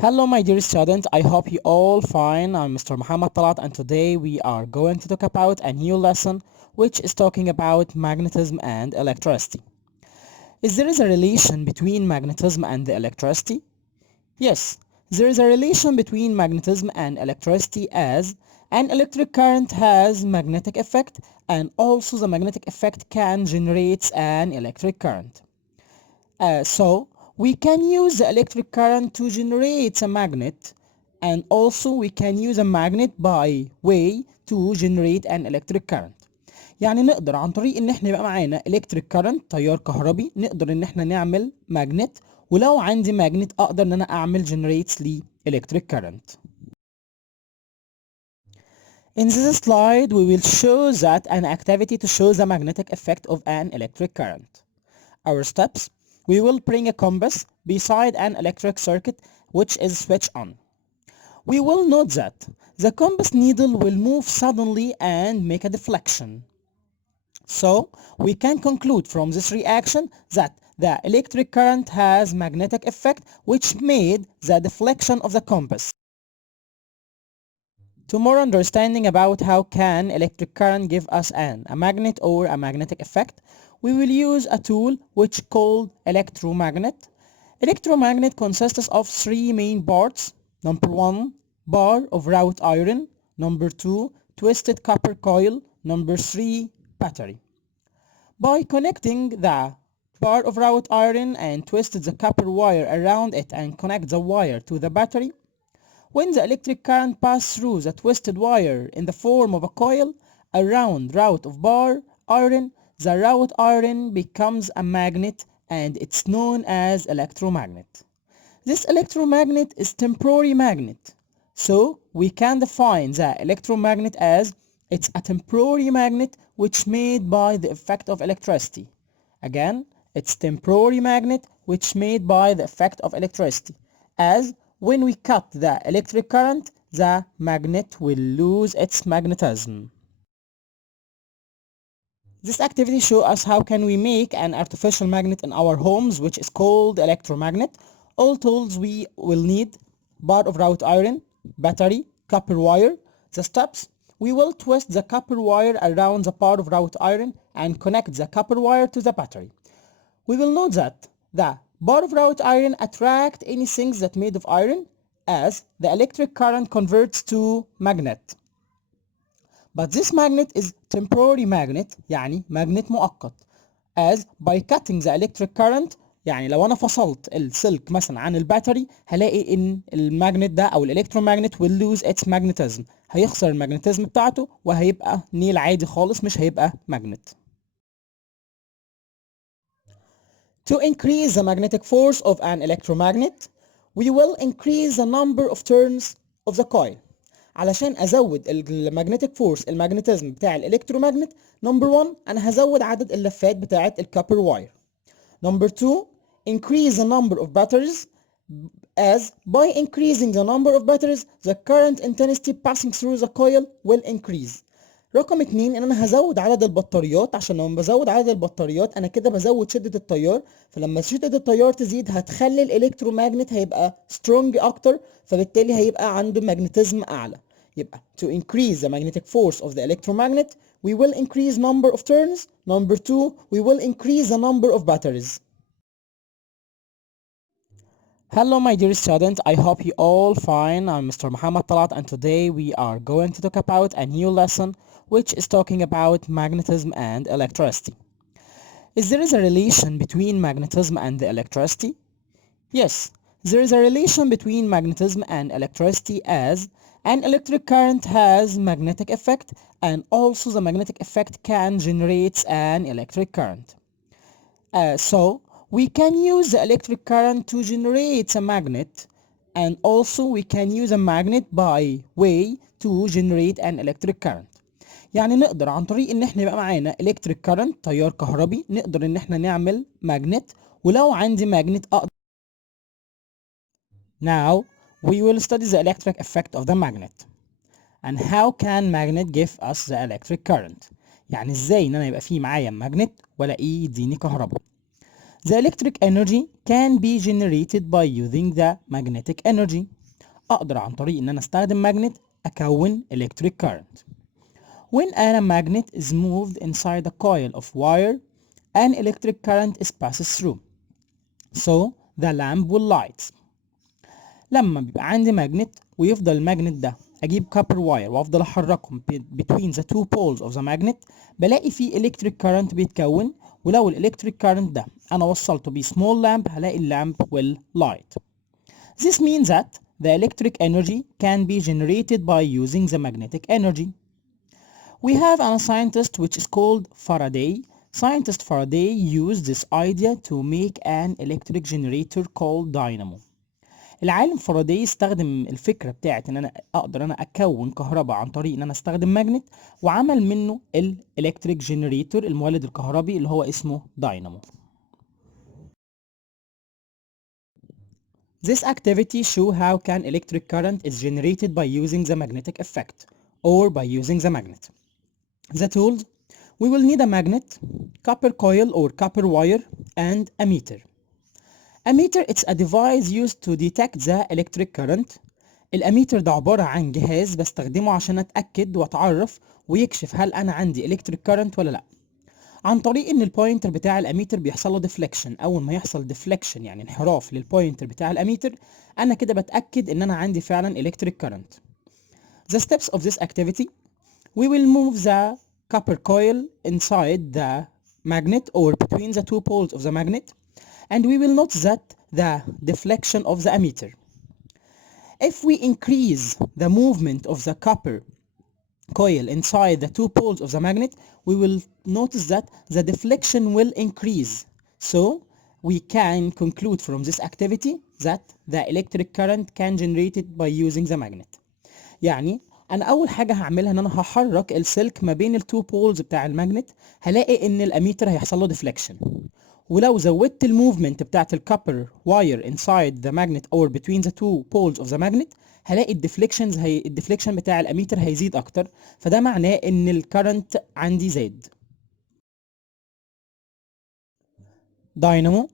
Hello my dear students, I hope you all fine. I'm Mr. Muhammad Talat and today we are going to talk about a new lesson which is talking about magnetism and electricity. Is there a relation between magnetism and the electricity? Yes, there is a relation between magnetism and electricity as an electric current has magnetic effect and also the magnetic effect can generate an electric current. So we can use the electric current to generate a magnet and also we can use a magnet by way to generate an electric current. يعني نقدر عن طريق ان احنا يبقى معانا electric current تيار كهربي نقدر ان احنا نعمل ماجنت ولو عندي ماجنت اقدر ان انا اعمل generate لي electric current. In this slide we will show that an activity to show the magnetic effect of an electric current. Our steps: we will bring a compass beside an electric circuit which is switched on. We will note that the compass needle will move suddenly and make a deflection. So we can conclude from this reaction that the electric current has magnetic effect which made the deflection of the compass. To more understanding about how can electric current give us a magnet or a magnetic effect, we will use a tool which called electromagnet. Electromagnet consists of three main parts. Number 1, bar of wrought iron. Number 2, twisted copper coil. Number 3, battery. By connecting the bar of wrought iron and twisted the copper wire around it and connect the wire to the battery, when the electric current passes through the twisted wire in the form of a coil around route of bar iron, the wrought iron becomes a magnet and it's known as electromagnet. This electromagnet is temporary magnet. So we can define the electromagnet as it's a temporary magnet which made by the effect of electricity. Again, it's temporary magnet which made by the effect of electricity, as when we cut the electric current, the magnet will lose its magnetism. This activity shows us how can we make an artificial magnet in our homes, which is called electromagnet. All tools we will need: bar of wrought iron, battery, copper wire. The steps: we will twist the copper wire around the bar of wrought iron and connect the copper wire to the battery. We will note that the bar of wrought iron attract anything that made of iron as the electric current converts to magnet. But this magnet is temporary magnet يعني magnet مؤقت, as by cutting the electric current يعني لو انا فصلت السلك مثلا عن الباتري هلاقي ان الماجنت ده او الالكترومagnet will lose its magnetism, هيخسر المagnetism بتاعته وهيبقى نيل عادي خالص مش هيبقى magnet. To increase the magnetic force of an electromagnet, we will increase the number of turns of the coil. علشان ازود المagnetic force المagnetism بتاع الالكترومagnet, number 1 انا هزود عدد اللفات بتاعه الكوبر واير. Number 2, increase the number of batteries, as by increasing the number of batteries the current intensity passing through the coil will increase. رقم 2 ان انا هزود عدد البطاريات, عشان لما بزود عدد البطاريات انا كده بزود شدة التيار, فلما شدة التيار تزيد هتخلي الالكترومagnet هيبقى strong اكتر, فبالتالي هيبقى عنده magnetism اعلى. يبقى to increase the magnetic force of the electromagnet we will increase number of turns. Number 2, we will increase the number of batteries. Hello my dear students, I hope you all fine. I'm Mr. Muhammad Talat and today we are going to talk about a new lesson which is talking about magnetism and electricity. Is there a relation between magnetism and the electricity? Yes, there is a relation between magnetism and electricity as an electric current has magnetic effect and also the magnetic effect can generate an electric current. So we can use the electric current to generate a magnet and also we can use a magnet by way to generate an electric current. يعني نقدر عن طريق ان احنا يبقى معانا electric current تيار كهربي نقدر ان احنا نعمل magnet ولو عندي magnet اقدر. Now we will study the electric effect of the magnet. And how can magnet give us the electric current? يعني ازاي ان انا يبقى في معايا magnet والاقيه يديني كهرباء. The electric energy can be generated by using the magnetic energy. أقدر عن طريق إن أنا أستخدم magnet أكون electric current. When a magnet is moved inside a coil of wire, an electric current is passed through. So the lamp will light. لما بيبقى عندي ماجنت ويفضل الماجنت ده اجيب كابر واير وافضل احركهم between the two poles of the magnet بلاقي فيه electric current بيتكون ولو الالكتريك current ده انا وصلته ب small lamp هلاقي اللامب will light. This means that the electric energy can be generated by using the magnetic energy. We have a scientist which is called Faraday. Scientist Faraday used this idea to make an electric generator called dynamo. العالم فاراداي استخدم الفكره بتاعت ان انا اقدر اكون كهرباء عن طريق ان انا استخدم ماجنت وعمل منه الالكتريك جنريتور المولد الكهربي اللي هو اسمه داينامو. This activity show how can electric current is generated by using the magnetic effect or by using the magnet. The tools: we will need a magnet, copper coil or copper wire, and a meter. A meter it's a device used to detect the electric current. الاميتر ده عبارة عن جهاز بستخدمه عشان اتأكد واتعرف ويكشف هل انا عندي electric current ولا لا عن طريق ان البوينتر بتاع الاميتر بيحصل له deflection. اول ما يحصل deflection يعني انحراف للبوينتر بتاع الاميتر انا كده بتأكد ان انا عندي فعلا electric current. The steps of this activity: we will move the copper coil inside the magnet or between the two poles of the magnet and we will note that the deflection of the ammeter. If we increase the movement of the copper coil inside the two poles of the magnet, we will notice that the deflection will increase. So we can conclude from this activity that the electric current can generated by using the magnet. يعني انا اول حاجه هعملها ان انا هحرك السلك ما بين التو بولز بتاع الماجنت هلاقي ان الاميتر هيحصل له deflection. ولو زودت الموفمنت بتاعت الكابر واير inside the magnet or between the two poles of the magnet هلاقي الديفليكشن بتاع الاميتر هيزيد اكتر فده معناه ان الكرنت عندي زاد. Dynamo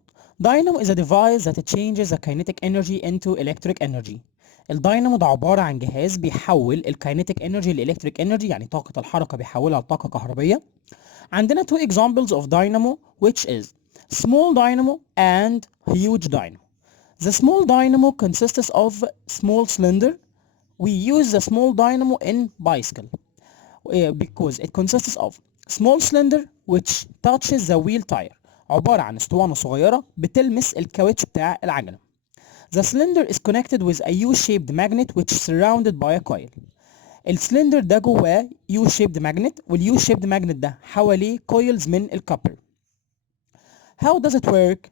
is a device that changes the kinetic energy into electric energy. الداينامو ده عبارة عن جهاز بيحول الكاينيتيك انرجي لإلكتريك انرجي يعني طاقة الحركة بيحولها لطاقة كهربية. عندنا two examples of dynamo which is small dynamo and huge dynamo. The small dynamo consists of small cylinder. We use the small dynamo in bicycle because it consists of small cylinder which touches the wheel tire. عبارة عن اسطوانة صغيرة بتلمس الكاوتش بتاع العجلة. The cylinder is connected with a U-shaped magnet which is surrounded by a coil. السلندر ده جواه U-shaped magnet والU-shaped magnet ده حواليه coils من الكوبر. How does it work?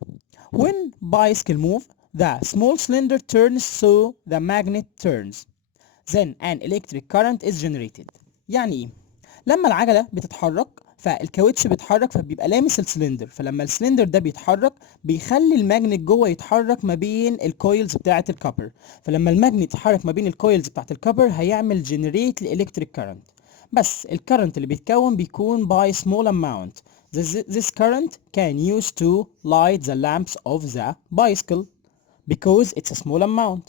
When bicycle move, the small cylinder turns so the magnet turns. Then an electric current is generated. يعني ايه؟ لما العجلة بتتحرك فالكاوتش بيتحرك فبيبقى لامس السلندر فلما السلندر ده بيتحرك بيخلي الماجنت جوه يتحرك ما بين الكويلز بتاعة الكوبر فلما الماجنت يتحرك ما بين الكويلز بتاعة الكوبر هيعمل جنريت لإلكتريك كارنت بس الكارنت اللي بيتكون بيكون by small amount. This current can use to light the lamps of the bicycle because it's a small amount.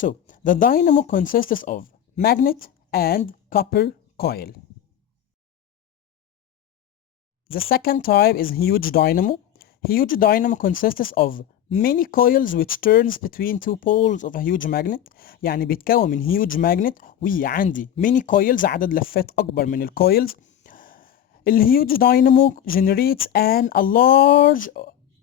So the dynamo consists of magnet and copper coil. The second type is huge dynamo. Huge dynamo consists of many coils which turns between two poles of a huge magnet. يعني بيتكون من huge magnet وعندي many coils عدد لفات أكبر من الكويلز. الhuge dynamo generates a large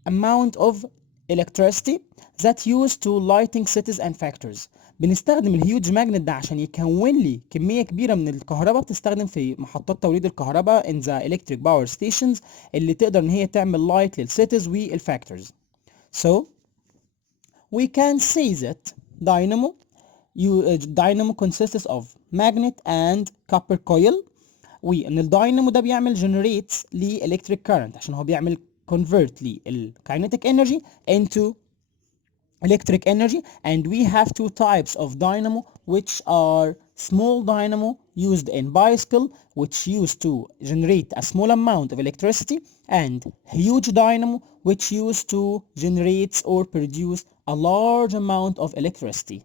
amount of electricity that used to lighting cities and factories. بنستخدم الهيوج ماجنت ده عشان يكون لي كمية كبيرة من الكهرباء بتستخدم في محطات توليد الكهرباء in the electric power stations اللي تقدر ان هي تعمل لايت للسيتيز والفاكتورز. So we can say that dynamo consists of magnet and copper coil وان الداينامو ده بيعمل generates ل electric current عشان هو بيعمل convert ل kinetic energy into electric energy and we have two types of dynamo which are small dynamo used in bicycle which used to generate a small amount of electricity, and huge dynamo which used to generate or produce a large amount of electricity.